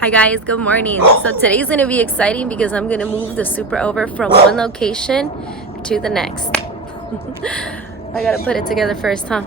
Hi guys, good morning. So today's gonna be exciting because I'm gonna move the Supra over from one location to the next. I gotta put it together first, huh?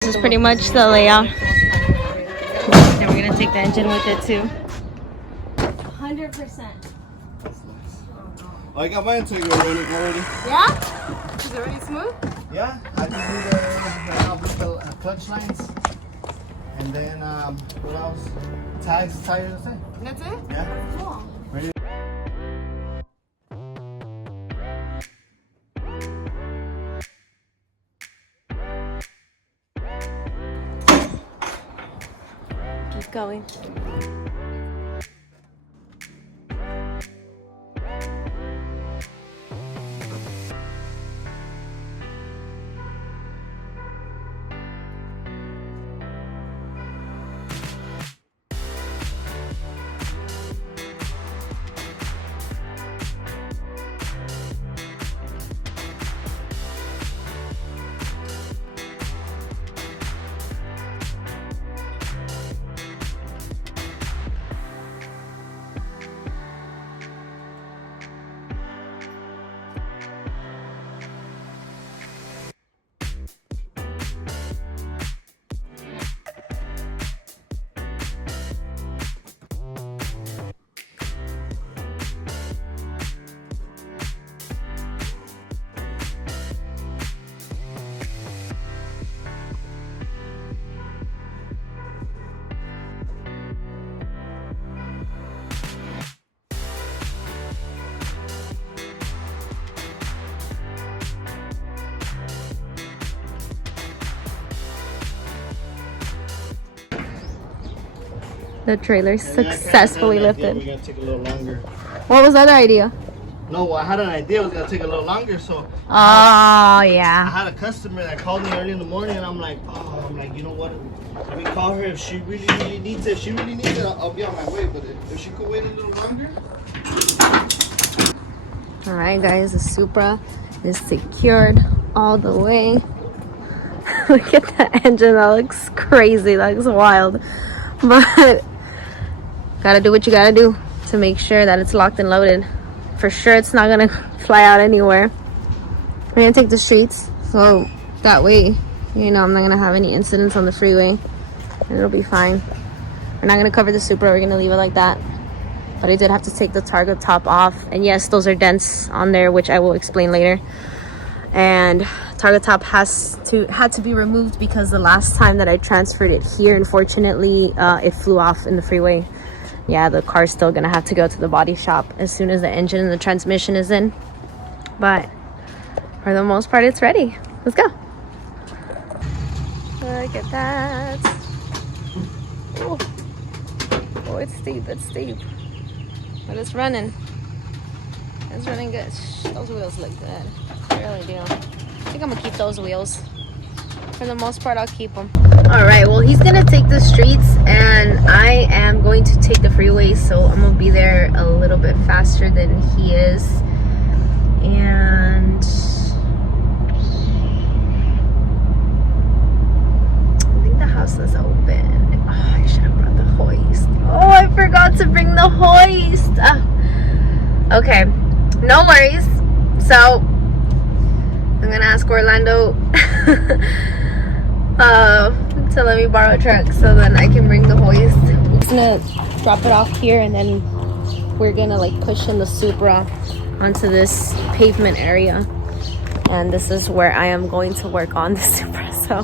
This is pretty much the layout. And we're gonna take the engine with it too. 100%. I got mine running already. Yeah? Is it already smooth? Yeah, I just do the clutch lines. And then, what else? Tags, tires, that's it. That's it? Yeah. Cool. Ready? Keep going. The trailer successfully lifted. We're gonna take a little longer. What was the other idea? No, I had an idea. It was gonna take a little longer, so Oh, I yeah. had a customer that called me early in the morning, and I'm like, you know what? Let me call her if she really needs it. If she really needs it, I'll be on my way. But if she could wait a little longer. All right, guys, the Supra is secured all the way. Look at that engine. That looks crazy. That looks wild. But gotta do what you gotta do to make sure that it's locked and loaded. For sure it's not gonna fly out anywhere. We're gonna take the streets, so that way, you know, I'm not gonna have any incidents on the freeway and it'll be fine. We're not gonna cover the Supra, we're gonna leave it like that. But I did have to take the Targa top off, and yes, those are dents on there, which I will explain later. And Targa top had to be removed because the last time that I transferred it here, unfortunately, it flew off in the freeway. Yeah, the car's still gonna have to go to the body shop as soon as the engine and the transmission is in. But for the most part, it's ready. Let's go. Look at that. Oh, oh, it's steep, it's steep. But it's running. It's running good. Those wheels look good. They really do. I think I'm gonna keep those wheels. For the most part, I'll keep them. All right, well, he's gonna take the streets and I am going to take the freeway, so I'm gonna be there a little bit faster than he is. And I think the house is open. Oh, I should have brought the hoist. Oh, I forgot to bring the hoist. Okay, no worries. So I'm gonna ask Orlando to let me borrow a truck so then I can bring the hoist. I'm just gonna drop it off here and then we're gonna like push in the Supra onto this pavement area, and this is where I am going to work on the Supra, so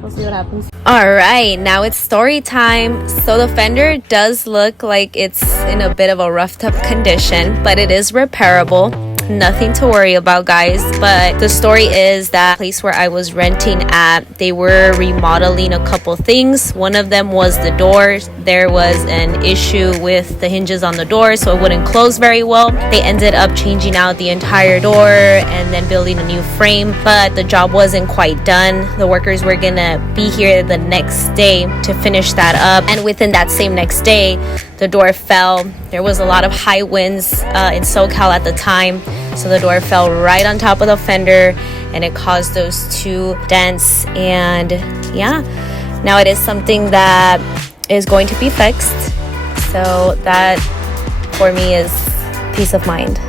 we'll see what happens. All right, now it's story time. So the fender does look like it's in a bit of a roughed up condition, but it is repairable. Nothing to worry about, guys. But the story is that place where I was renting at, they were remodeling a couple things. One of them was the doors. There was an issue with the hinges on the door, so it wouldn't close very well. They ended up changing out the entire door and then building a new frame, but the job wasn't quite done. The workers were gonna be here the next day to finish that up, and within that same next day, the door fell. There was a lot of high winds in SoCal at the time, so the door fell right on top of the fender and it caused those 2 dents. And yeah, now it is something that is going to be fixed, so that for me is peace of mind.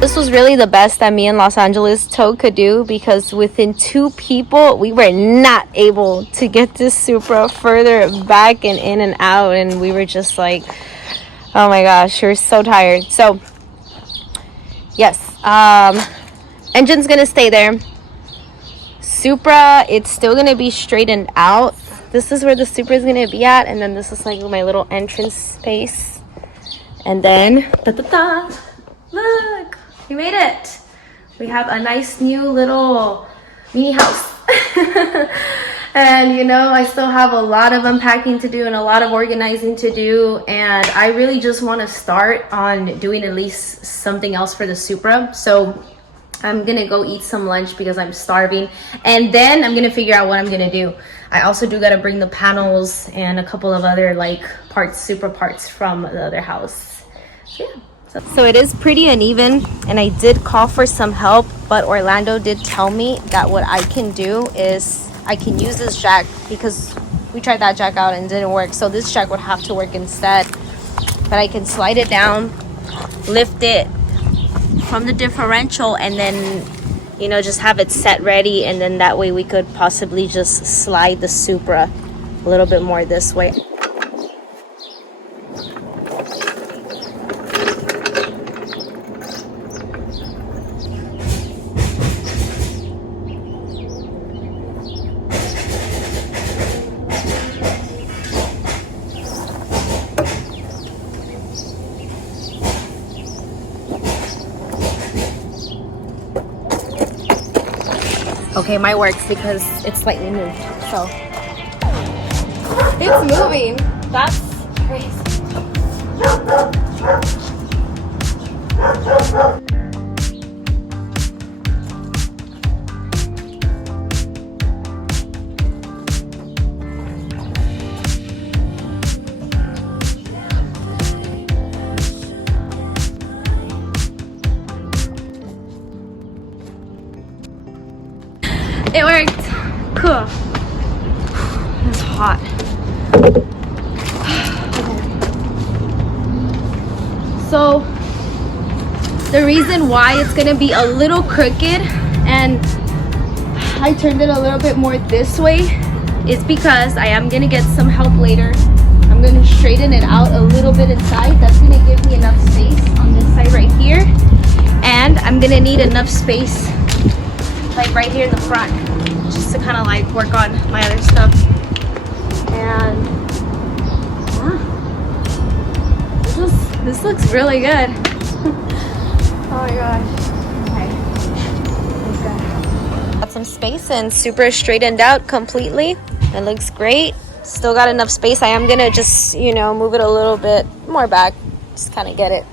This was really the best that me and Los Angeles Tow could do, because within 2 people, we were not able to get this Supra further back and in and out. And we were just like, oh my gosh, we're so tired. So yes, engine's gonna stay there. Supra, it's still gonna be straightened out. This is where the Supra is gonna be at. And then this is like my little entrance space. And then, ta-ta-ta, look. We made it. We have a nice new little mini house. And you know, I still have a lot of unpacking to do and a lot of organizing to do, and I really just want to start on doing at least something else for the Supra. So I'm gonna go eat some lunch because I'm starving, and then I'm gonna figure out what I'm gonna do. I also do gotta bring the panels and a couple of other like parts, Supra parts from the other house. So yeah. So it is pretty uneven, and I did call for some help, but Orlando did tell me that what I can do is I can use this jack, because we tried that jack out and it didn't work. So this jack would have to work instead, but I can slide it down, lift it from the differential, and then, you know, just have it set ready. And then that way we could possibly just slide the Supra a little bit more this way. Okay, mine works because it's slightly moved, so it's moving. That's crazy. It worked. Cool. It's hot. So the reason why it's gonna be a little crooked and I turned it a little bit more this way is because I am gonna get some help later. I'm gonna straighten it out a little bit inside. That's gonna give me enough space on this side right here. And I'm gonna need enough space like right here in the front, just to kind of like work on my other stuff. And yeah, this looks really good. Oh my gosh. Okay. Got some space and Supra straightened out completely. It looks great. Still got enough space. I am gonna just, you know, move it a little bit more back. Just kind of get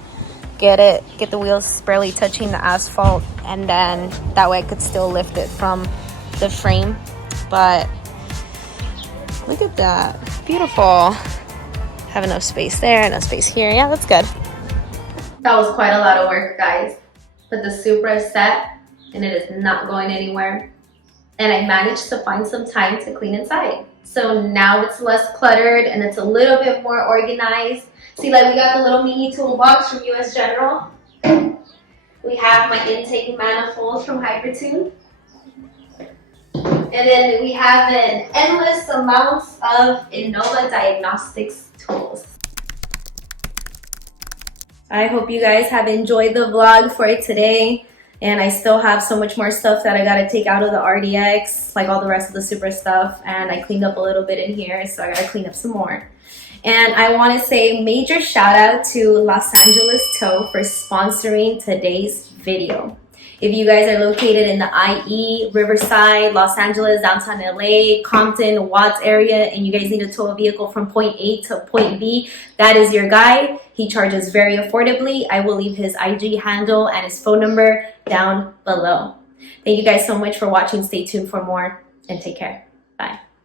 the wheels barely touching the asphalt, and then that way I could still lift it from the frame. But look at that, beautiful. Have enough space there, enough space here. Yeah, that's good. That was quite a lot of work, guys, but the Supra is set and it is not going anywhere, and I managed to find some time to clean inside. So now it's less cluttered and it's a little bit more organized. See, like we got the little mini toolbox from US General. We have my intake manifold from Hypertune. And then we have an endless amounts of Innova Diagnostics tools. I hope you guys have enjoyed the vlog for today. And I still have so much more stuff that I gotta take out of the RDX, like all the rest of the Supra stuff. And I cleaned up a little bit in here, so I gotta clean up some more. And I want to say major shout out to Los Angeles Tow for sponsoring today's video. If you guys are located in the IE, Riverside, Los Angeles, downtown LA, Compton, Watts area, and you guys need to tow a vehicle from point A to point B, that is your guy. He charges very affordably. I will leave his IG handle and his phone number down below. Thank you guys so much for watching. Stay tuned for more and take care.